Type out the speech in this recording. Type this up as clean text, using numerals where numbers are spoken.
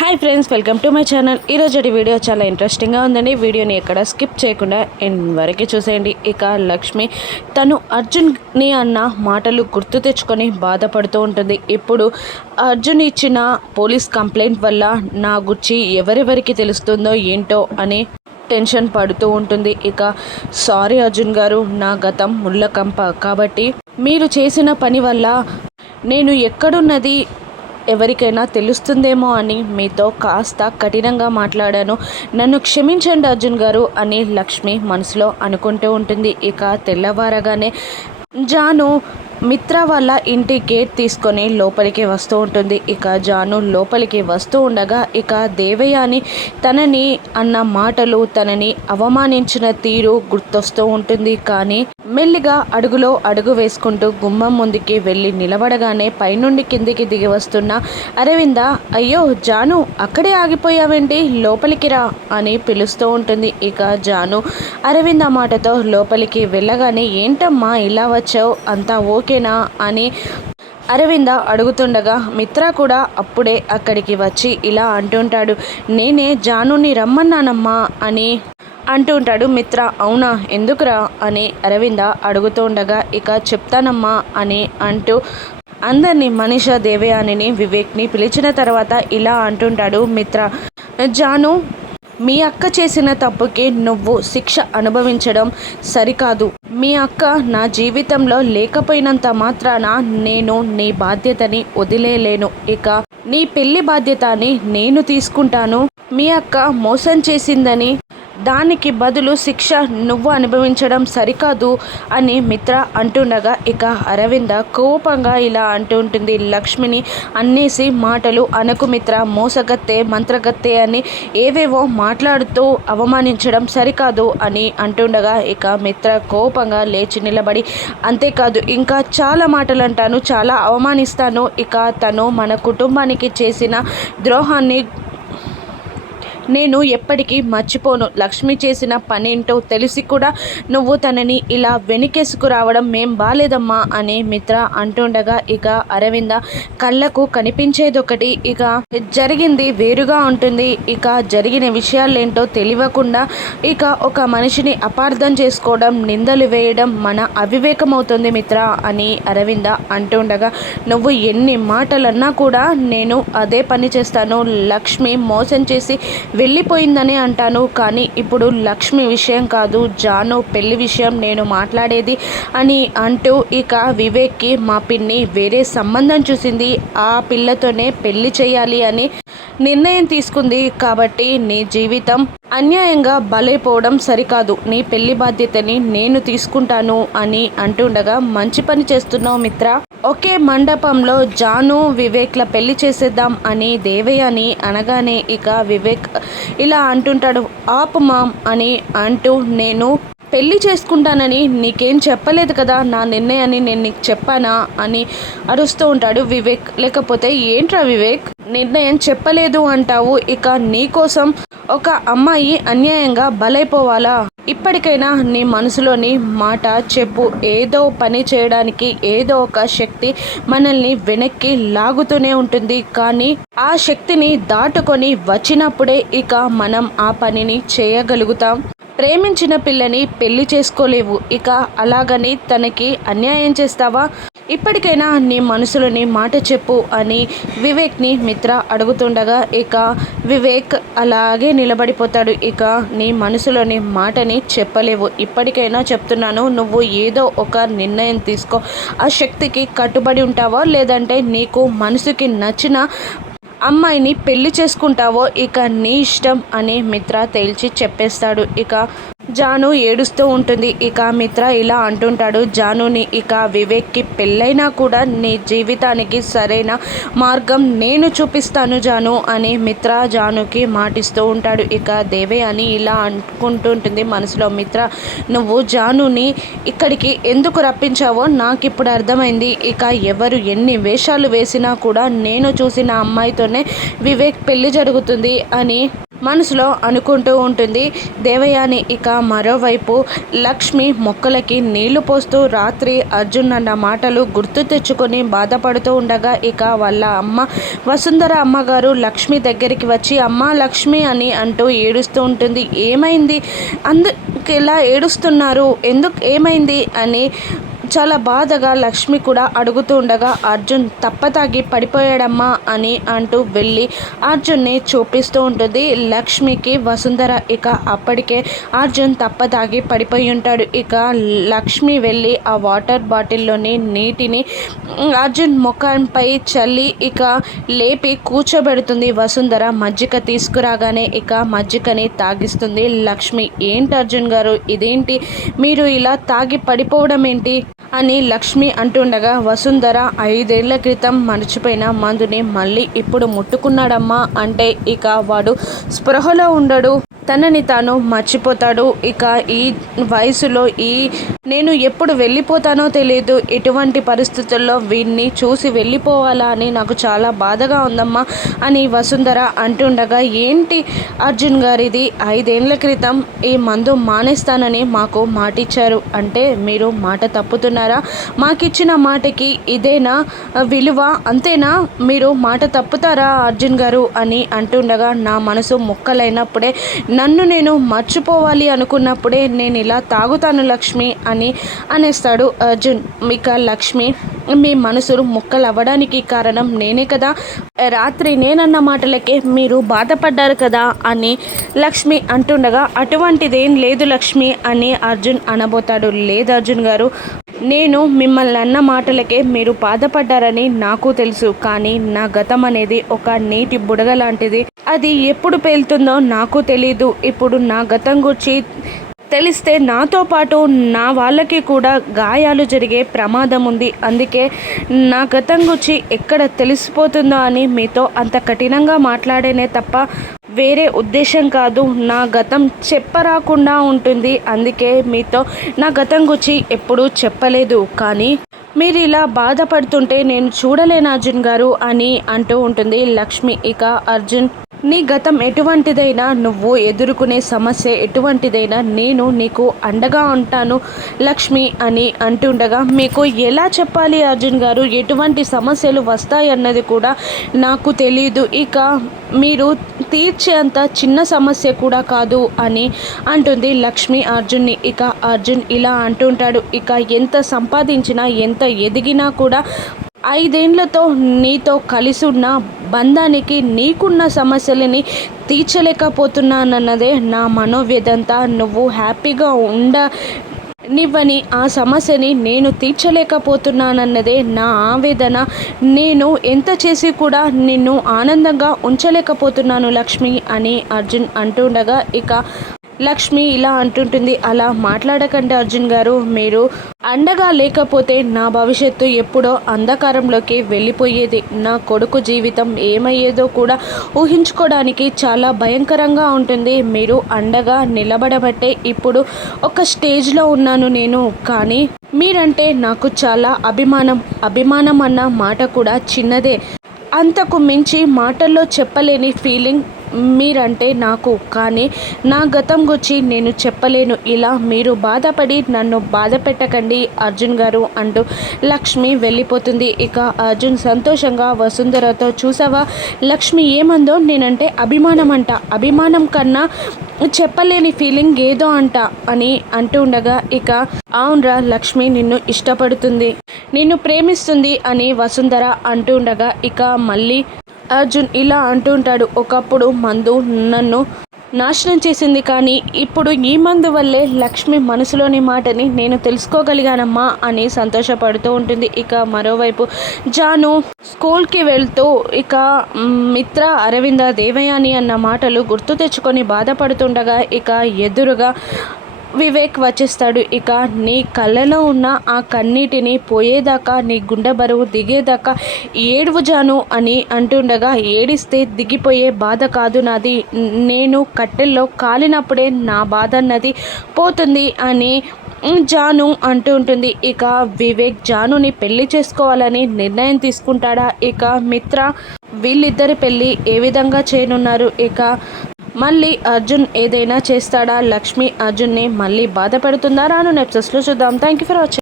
Hi friends, welcome to my channel. ఈరోజు video చాలా ఇంట్రెస్టింగ్గా ఉందండి. వీడియోని ఎక్కడ స్కిప్ చేయకుండా ఎండ్ వరకు చూసేయండి. ఇక లక్ష్మి తను అర్జున్ని అన్న మాటలు గుర్తు తెచ్చుకొని బాధపడుతూ ఉంటుంది. ఇప్పుడు అర్జున్ ఇచ్చిన పోలీస్ కంప్లైంట్ వల్ల నా గురించి ఎవరెవరికి తెలుస్తుందో ఏంటో అని టెన్షన్ పడుతూ ఉంటుంది. ఇక సారీ అర్జున్ గారు, నా గతం ముళ్ళకంప కాబట్టి మీరు చేసిన పని వల్ల నేను ఎక్కడున్నది ఎవరికైనా తెలుస్తుందేమో అని మీతో కాస్త కఠినంగా మాట్లాడాను, నన్ను క్షమించండి అర్జున్ గారు అని లక్ష్మి మనసులో అనుకుంటూ ఉంటుంది. ఇక తెల్లవారగానే జాను మిత్ర వాళ్ళ ఇంటి గేట్ తీసుకొని లోపలికి వస్తూ ఉంటుంది. ఇక జాను లోపలికి వస్తూ ఉండగా ఇక దేవయాని తనని అన్న మాటలు, తనని అవమానించిన తీరు గుర్తొస్తూ ఉంటుంది. కానీ మెల్లిగా అడుగులో అడుగు వేసుకుంటూ గుమ్మం ముందుకి వెళ్ళి నిలబడగానే పైనుండి కిందికి దిగి వస్తున్న అరవింద, అయ్యో జాను అక్కడే ఆగిపోయావేంటి, లోపలికి రా అని పిలుస్తూ ఉంటుంది. ఇక జాను అరవింద మాటతో లోపలికి వెళ్ళగానే ఏంటమ్మా ఇలా వచ్చావు, అంతా ఓకేనా అని అరవింద అడుగుతుండగా మిత్ర కూడా అప్పుడే అక్కడికి వచ్చి ఇలా అంటుంటాడు, నేనే జానుని రమ్మన్నానమ్మా అని అంటూ ఉంటాడు. మిత్ర, అవునా, ఎందుకురా అని అరవింద అడుగుతూ ఉండగా ఇక చెప్తానమ్మా అని అంటూ అందరినీ మనీషా, దేవయానిని, వివేక్ని పిలిచిన తర్వాత ఇలా అంటుంటాడు మిత్ర, జాను మీ అక్క చేసిన తప్పుకి నువ్వు శిక్ష అనుభవించడం సరికాదు. మీ అక్క నా జీవితంలో లేకపోయినంత మాత్రాన నేను నీ బాధ్యతని వదిలేలేను. ఇక నీ పెళ్లి బాధ్యతని నేను తీసుకుంటాను. మీ అక్క మోసం చేసిందని దానికి బదులు శిక్ష నువ్వు అనుభవించడం సరికాదు అని మిత్ర అంటుండగా ఇక అరవింద కోపంగా ఇలా అంటూ ఉంటుంది, లక్ష్మిని అన్నేసి మాటలు అనకు మిత్ర, మోసగత్తే మంత్రగత్తే అని ఏవేవో మాట్లాడుతూ అవమానించడం సరికాదు అని అంటుండగా ఇక మిత్ర కోపంగా లేచి నిలబడి, అంతేకాదు ఇంకా చాలా మాటలు అంటాను, చాలా అవమానిస్తాను. ఇక తను మన కుటుంబానికి చేసిన ద్రోహాన్ని నేను ఎప్పటికీ మర్చిపోను. లక్ష్మి చేసిన పనేంటో తెలిసి కూడా నువ్వు తనని ఇలా వెనుకేసుకురావడం మేం బాలేదమ్మా అని మిత్ర అంటుండగా ఇక అరవింద కళ్ళకు కనిపించేదొకటి, ఇక జరిగింది వేరుగా ఉంటుంది. ఇక జరిగిన విషయాలేంటో తెలియకుండా ఇక ఒక మనిషిని అపార్థం చేసుకోవడం, నిందలు వేయడం మన అవివేకం అవుతుంది మిత్ర అని అరవింద అంటుండగా, నువ్వు ఎన్ని మాటలన్నా కూడా నేను అదే పని చేస్తాను. లక్ష్మి మోసం చేసి వెళ్ళిపోయిందని అంటాను, కానీ ఇప్పుడు లక్ష్మి విషయం కాదు, జాను పెళ్లి విషయం నేను మాట్లాడేది అని అంటూ ఇక వివేక్కి మా పిన్ని వేరే సంబంధం చూసింది, ఆ పిల్లతోనే పెళ్లి చేయాలి అని నిర్ణయం తీసుకుంది. కాబట్టి నీ జీవితం అన్యాయంగా బలైపోవడం సరికాదు, నీ పెళ్లి బాధ్యతని నేను తీసుకుంటాను అని అంటుండగా, మంచి పని చేస్తున్నావు మిత్ర, ఒకే మండపంలో జాను వివేక్ల పెళ్లి చేసేద్దాం అని దేవయాని అనగానే ఇక వివేక్ ఇలా అంటుంటాడు, ఆపు మామ్ అని అంటూ, నేను పెళ్లి చేసుకుంటానని నీకేం చెప్పలేదు కదా, నా నిర్ణయాన్ని నేను నీకు చెప్పానా అని అరుస్తూ ఉంటాడు వివేక్. లేకపోతే ఏంట్రా వివేక్ నిర్ణయం చెప్పలేదు అంటావు, ఇక నీకోసం ఒక అమ్మాయి అన్యాయంగా బలైపోవాలా, ఇప్పటికైనా నీ మనసులోని మాట చెప్పు. ఏదో పని చేయడానికి ఏదో ఒక శక్తి మనల్ని వెనక్కి లాగుతూనే ఉంటుంది, కానీ ఆ శక్తిని దాటుకొని వచ్చినప్పుడే ఇక మనం ఆ పనిని చేయగలుగుతాం. ప్రేమించిన పిల్లని పెళ్లి చేసుకోలేవు, ఇక అలాగని తనకి అన్యాయం చేస్తావా, ఇప్పటికైనా నీ మనసులోని మాట చెప్పు అని వివేక్ని మిత్ర అడుగుతుండగా ఇక వివేక్ అలాగే నిలబడిపోతాడు. ఇక నీ మనసులోని మాటని చెప్పలేవు, ఇప్పటికైనా చెప్తున్నాను, నువ్వు ఏదో ఒక నిర్ణయం తీసుకో. ఆ శక్తికి కట్టుబడి ఉంటావో లేదంటే నీకు మనసుకి నచ్చిన అమ్మాయిని పెళ్లి చేసుకుంటావో ఇక నీ ఇష్టం అని మిత్ర తేల్చి చెప్పేస్తాడు. ఇక జాను ఏడుస్తూ ఉంటుంది. ఇక మిత్ర ఇలా అంటుంటాడు, జానుని ఇక వివేక్కి పెళ్ళైనా కూడా నీ జీవితానికి సరైన మార్గం నేను చూపిస్తాను జాను అని మిత్ర జానుకి మాటిస్తూ ఉంటాడు. ఇక దేవే అని ఇలా అనుకుంటుంటుంది మనసులో, మిత్ర నువ్వు జానుని ఇక్కడికి ఎందుకు రప్పించావో నాకు ఇప్పుడు అర్థమైంది. ఇక ఎవరు ఎన్ని వేషాలు వేసినా కూడా నేను చూసిన అమ్మాయితోనే వివేక్ పెళ్లి జరుగుతుంది అని మనసులో అనుకుంటూ ఉంటుంది దేవయాని. ఇక మరోవైపు లక్ష్మి మొక్కలకి నీళ్లు పోస్తూ రాత్రి అర్జున్ అన్న మాటలు గుర్తు తెచ్చుకొని బాధపడుతూ ఉండగా ఇక వాళ్ళ అమ్మ వసుంధర అమ్మగారు లక్ష్మి దగ్గరికి వచ్చి అమ్మ లక్ష్మి అని అంటూ ఏడుస్తూ ఉంటుంది. ఏమైంది, అందుకు ఇలా ఏడుస్తున్నారు, ఎందుకు ఏమైంది అని చాలా బాధగా లక్ష్మి కూడా అడుగుతూ ఉండగా అర్జున్ తప్పతాగి పడిపోయాడమ్మా అని అంటూ వెళ్ళి అర్జున్ని చూపిస్తూ ఉంటుంది లక్ష్మికి వసుంధర. ఇక అప్పటికే అర్జున్ తప్పతాగి పడిపోయి ఉంటాడు. ఇక లక్ష్మి వెళ్ళి ఆ వాటర్ బాటిల్లోని నీటిని అర్జున్ ముఖంపై చల్లి ఇక లేపి కూర్చోబెడుతుంది వసుంధర. మజ్జిగ తీసుకురాగానే ఇక మజ్జిగని తాగిస్తుంది లక్ష్మి. ఏంటి అర్జున్ గారు, ఇదేంటి, మీరు ఇలా తాగి పడిపోవడం ఏంటి అని లక్ష్మి అంటుండగా వసుంధర 5 ఏళ్ల క్రితం మర్చిపోయిన మందుని మళ్ళీ ఇప్పుడు ముట్టుకున్నాడమ్మా అంటే ఇక వాడు స్పృహలో ఉండడు, తనని తాను మర్చిపోతాడు. ఇక ఈ వయసులో నేను ఎప్పుడు వెళ్ళిపోతానో తెలియదు, ఎటువంటి పరిస్థితుల్లో వీడిని చూసి వెళ్ళిపోవాలా అని నాకు చాలా బాధగా ఉందమ్మా అని వసుంధర అంటుండగా ఏంటి అర్జున్ గారిది, 5 ఏళ్ల క్రితం ఈ మందు మానేస్తానని మాకు మాటిచ్చారు, అంటే మీరు మాట తప్పుతున్నారా, మాకిచ్చిన మాటకి ఇదేనా విలువ, అంతేనా, మీరు మాట తప్పుతారా అర్జున్ గారు అని అంటుండగా నా మనసు ముక్కలైనప్పుడే, నన్ను నేను మర్చిపోవాలి అనుకున్నప్పుడే నేను ఇలా తాగుతాను లక్ష్మి అని అనేస్తాడు అర్జున్. ఇక లక్ష్మి మీ మనసులు ముక్కలు అవ్వడానికి కారణం నేనే కదా, రాత్రి నేనన్న మాటలకే మీరు బాధపడ్డారు కదా అని లక్ష్మి అంటుండగా అటువంటిదేం లేదు లక్ష్మి అని అర్జున్ అనబోతాడు. లేదు అర్జున్ గారు, నేను మిమ్మల్ని అన్న మాటలకే మీరు బాధపడ్డారని నాకు తెలుసు, కానీ నా గతం అనేది ఒక నీటి బుడగ లాంటిది, అది ఎప్పుడు పేలుతుందో నాకు తెలీదు. ఇప్పుడు నా గతం గురించి తెలిస్తే నాతో పాటు నా వాళ్ళకి కూడా గాయాలు జరిగే ప్రమాదం ఉంది, అందుకే నా గతం గురించి ఎక్కడ తెలిసిపోతుందో అని మీతో అంత కఠినంగా మాట్లాడేనే తప్ప వేరే ఉద్దేశం కాదు. నా గతం చెప్పరాకుండా ఉంటుంది, అందుకే మీతో నా గతం గురించి ఎప్పుడూ చెప్పలేదు. కానీ మీరు ఇలా బాధపడుతుంటే నేను చూడలేను అర్జున్ గారు అని అంటూ ఉంటుంది లక్ష్మి. ఇక అర్జున్ నీ గతం ఎటువంటిదైనా, నువ్వు ఎదుర్కొనే సమస్య ఎటువంటిదైనా నేను నీకు అండగా ఉంటాను లక్ష్మి అని అంటుండగా మీకు ఎలా చెప్పాలి అర్జున్ గారు, ఎటువంటి సమస్యలు వస్తాయన్నది కూడా నాకు తెలియదు, ఇక మీరు తీర్చేంత చిన్న సమస్య కూడా కాదు అని అంటుంది లక్ష్మి అర్జున్ని. ఇక అర్జున్ ఇలా అంటుంటాడు, ఇక ఎంత సంపాదించినా ఎంత ఎదిగినా కూడా 5 ఏళ్లతో నీతో కలిసి ఉన్న బంధానికి నీకున్న సమస్యలని తీర్చలేకపోతున్నానన్నదే నా మనోవ్యధంతా. నువ్వు హ్యాపీగా నివ్వని ఆ సమస్యని నేను తీర్చలేకపోతున్నానన్నదే నా ఆవేదన. నేను ఎంత చేసి కూడా నిన్ను ఆనందంగా ఉంచలేకపోతున్నాను లక్ష్మి అని అర్జున్ అంటుండగా ఇక లక్ష్మి ఇలా అంటుంటుంది, అలా మాట్లాడకండి అర్జున్ గారు, మీరు అండగా లేకపోతే నా భవిష్యత్తు ఎప్పుడో అంధకారంలోకి వెళ్ళిపోయేది, నా కొడుకు జీవితం ఏమయ్యేదో కూడా ఊహించుకోవడానికి చాలా భయంకరంగా ఉంటుంది. మీరు అండగా నిలబడబట్టే ఇప్పుడు ఒక స్టేజ్లో ఉన్నాను నేను, కానీ మీరంటే నాకు చాలా అభిమానం అన్న మాట కూడా చిన్నదే, అంతకు మించి మాటల్లో చెప్పలేని ఫీలింగ్ మీరంటే నాకు, కానీ నా గతం గురించి నేను చెప్పలేను, ఇలా మీరు బాధపడి నన్ను బాధ పెట్టకండి అర్జున్ గారు అంటూ లక్ష్మి వెళ్ళిపోతుంది. ఇక అర్జున్ సంతోషంగా వసుంధరతో చూసావా లక్ష్మి ఏమందో, నేనంటే అభిమానం కన్నా చెప్పలేని ఫీలింగ్ ఏదో అంట అని అంటూ ఉండగా ఇక అవునరా లక్ష్మి నిన్ను ఇష్టపడుతుంది, నిన్ను ప్రేమిస్తుంది అని వసుంధర అంటూ ఉండగా ఇక మళ్ళీ అర్జున్ ఇలా అంటూ ఉంటాడు, ఒకప్పుడు మందు నన్ను నాశనం చేసింది, కానీ ఇప్పుడు ఈ మందు వల్లే లక్ష్మి మనసులోని మాటని నేను తెలుసుకోగలిగానమ్మా అని సంతోషపడుతూ ఉంటుంది. ఇక మరోవైపు జాను స్కూల్కి వెళ్తూ ఇక మిత్ర అరవింద దేవయాని అన్న మాటలు గుర్తు తెచ్చుకొని బాధపడుతుండగా ఇక ఎదురుగా వివేక్ వచ్చేస్తాడు. ఇక నీ కళ్ళలో ఉన్న ఆ కన్నీటిని పోయేదాకా, నీ గుండె బరువు దిగేదాకా ఏడువు జాను అని అంటుండగా ఏడిస్తే దిగిపోయే బాధ కాదు నాది, నేను కట్టెల్లో కాలినప్పుడే నా బాధ అన్నది పోతుంది అని జాను అంటూ ఉంటుంది. ఇక వివేక్ జానుని పెళ్లి చేసుకోవాలని నిర్ణయం తీసుకుంటాడా, ఇక మిత్ర వీళ్ళిద్దరి పెళ్ళి ఏ విధంగా చేయనున్నారు, ఇక మళ్ళీ అర్జున్ ఏదైనా చేస్తాడా, లక్ష్మి అర్జున్ని మళ్ళీ బాధ పెడుతుందా, రాను ఎపిసోడ్స్లో చూద్దాం. Thank you for watching.